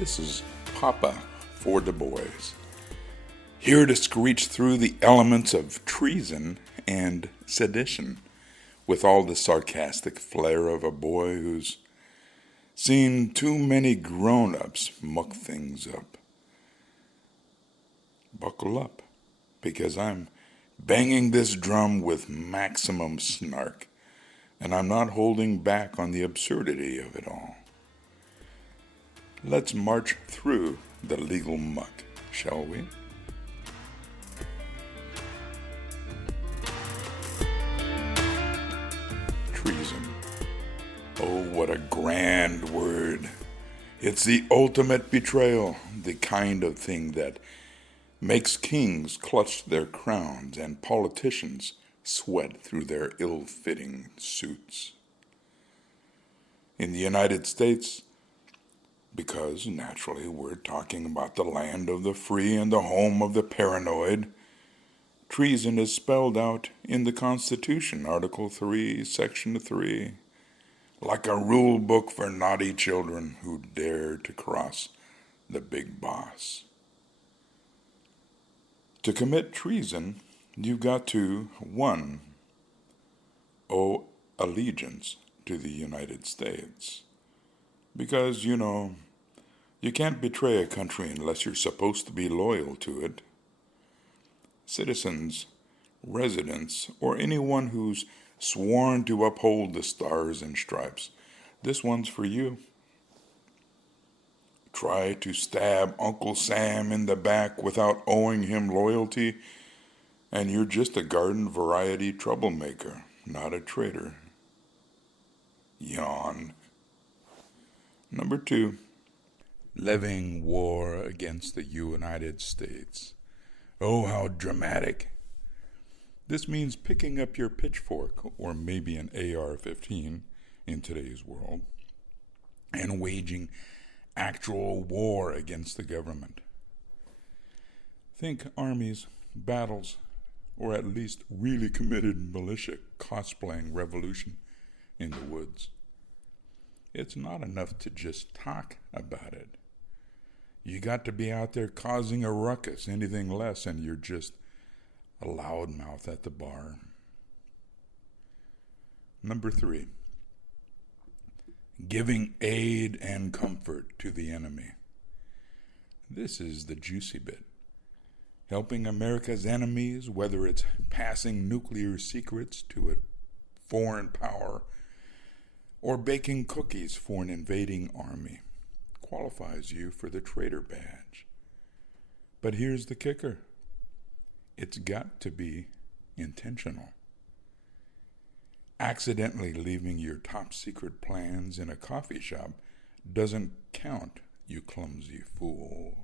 This is Papa for the boys, here to screech through the elements of treason and sedition with all the sarcastic flair of a boy who's seen too many grown-ups muck things up. Buckle up, because I'm banging this drum with maximum snark, and I'm not holding back on the absurdity of it all. Let's march through the legal muck, shall we? Treason. Oh, what a grand word. It's the ultimate betrayal, the kind of thing that makes kings clutch their crowns and politicians sweat through their ill-fitting suits. In the United States, because naturally we're talking about the land of the free and the home of the paranoid, treason is spelled out in the Constitution, Article 3, Section 3, like a rule book for naughty children who dare to cross the big boss. To commit treason, you've got to, 1, owe allegiance to the United States. Because, you can't betray a country unless you're supposed to be loyal to it. Citizens, residents, or anyone who's sworn to uphold the stars and stripes, this one's for you. Try to stab Uncle Sam in the back without owing him loyalty, and you're just a garden variety troublemaker, not a traitor. Yawn. Number 2, levying war against the United States. Oh, how dramatic. This means picking up your pitchfork, or maybe an AR-15 in today's world, and waging actual war against the government. Think armies, battles, or at least really committed militia cosplaying revolution in the woods. It's not enough to just talk about it. You got to be out there causing a ruckus. Anything less and you're just a loudmouth at the bar. Number 3, giving aid and comfort to the enemy. This is the juicy bit. Helping America's enemies, whether it's passing nuclear secrets to a foreign power or baking cookies for an invading army, qualifies you for the traitor badge. But here's the kicker. It's got to be intentional. Accidentally leaving your top secret plans in a coffee shop doesn't count, you clumsy fool.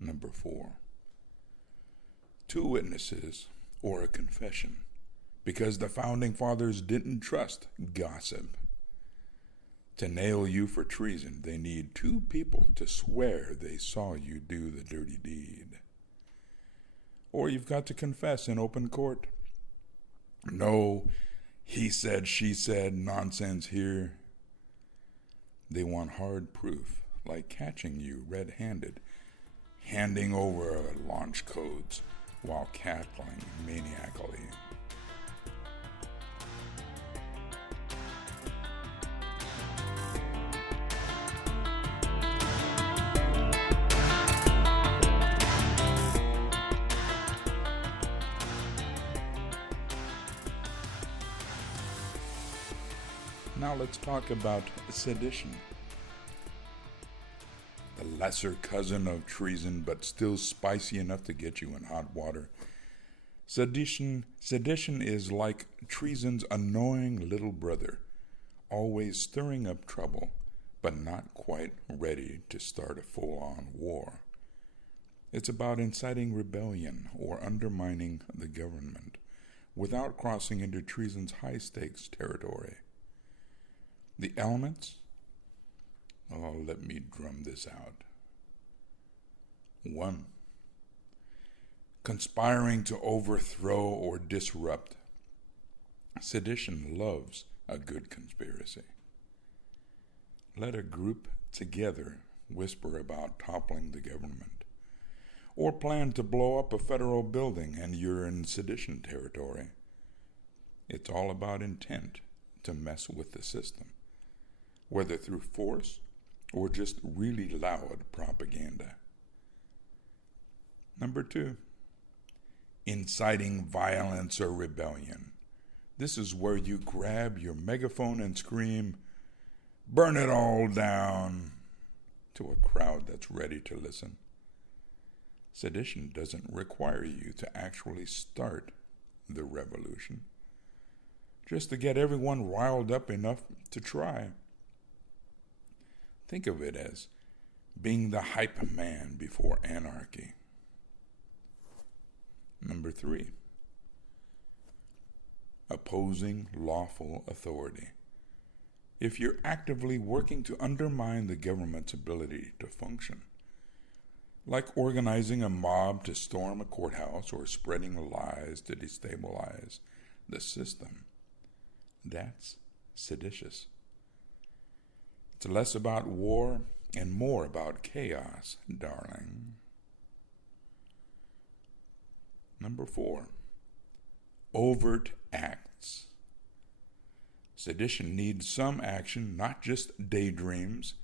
Number 4, 2 witnesses or a confession, because the founding fathers didn't trust gossip. To nail you for treason, they need 2 people to swear they saw you do the dirty deed. Or you've got to confess in open court. No, he said, she said nonsense here. They want hard proof, like catching you red-handed, handing over launch codes while cackling maniacally. Now let's talk about sedition. The lesser cousin of treason, but still spicy enough to get you in hot water. Sedition is like treason's annoying little brother, always stirring up trouble, but not quite ready to start a full-on war. It's about inciting rebellion or undermining the government without crossing into treason's high-stakes territory. The elements? Oh, let me drum this out. 1, conspiring to overthrow or disrupt. Sedition loves a good conspiracy. Let a group together whisper about toppling the government, or plan to blow up a federal building and you're in sedition territory. It's all about intent to mess with the system, whether through force or just really loud propaganda. Number 2, inciting violence or rebellion. This is where you grab your megaphone and scream, "Burn it all down," to a crowd that's ready to listen. Sedition doesn't require you to actually start the revolution, just to get everyone riled up enough to try. Think of it as being the hype man before anarchy. Number 3, opposing lawful authority. If you're actively working to undermine the government's ability to function, like organizing a mob to storm a courthouse or spreading lies to destabilize the system, that's seditious. It's less about war and more about chaos, darling. Number 4, overt acts. Sedition needs some action, not just daydreams.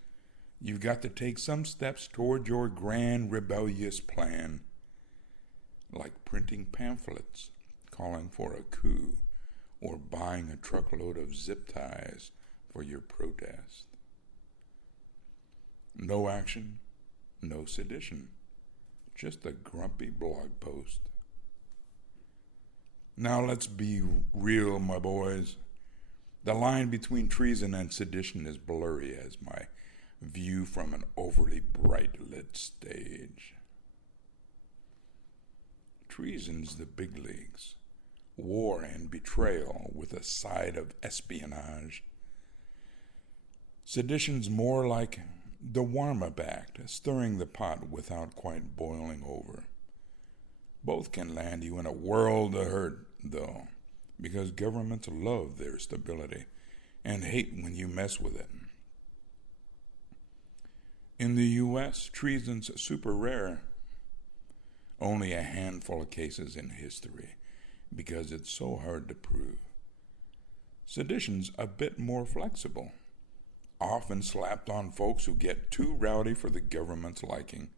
You've got to take some steps toward your grand rebellious plan, like printing pamphlets calling for a coup or buying a truckload of zip ties for your protest. No action, no sedition, just a grumpy blog post. Now let's be real, my boys. The line between treason and sedition is blurry as my view from an overly bright lit stage. Treason's the big leagues, war and betrayal with a side of espionage. Sedition's more like the warm-up act, stirring the pot without quite boiling over. Both can land you in a world of hurt, though, because governments love their stability and hate when you mess with it. In the U.S., treason's super rare. Only a handful of cases in history, because it's so hard to prove. Sedition's a bit more flexible, often slapped on folks who get too rowdy for the government's liking.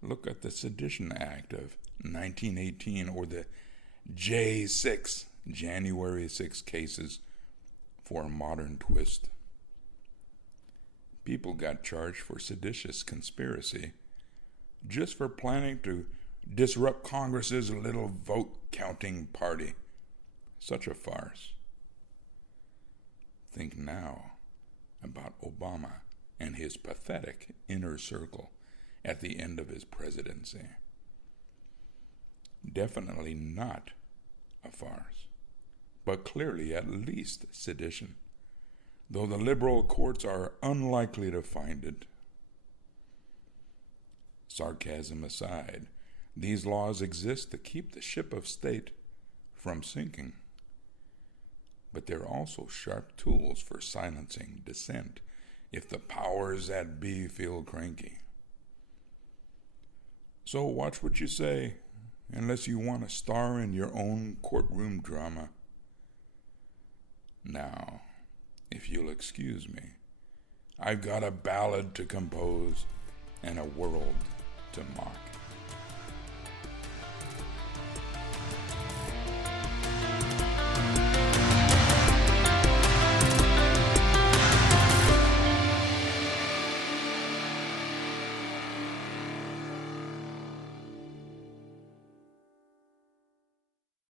Look at the Sedition Act of 1918 or the J6, January 6 cases for a modern twist. People got charged for seditious conspiracy just for planning to disrupt Congress's little vote-counting party. Such a farce. Think now about Obama and his pathetic inner circle at the end of his presidency. Definitely not a farce, but clearly at least sedition, though the liberal courts are unlikely to find it. Sarcasm aside, these laws exist to keep the ship of state from sinking. But they're also sharp tools for silencing dissent if the powers that be feel cranky. So watch what you say, unless you want to star in your own courtroom drama. Now, if you'll excuse me, I've got a ballad to compose and a world to mock.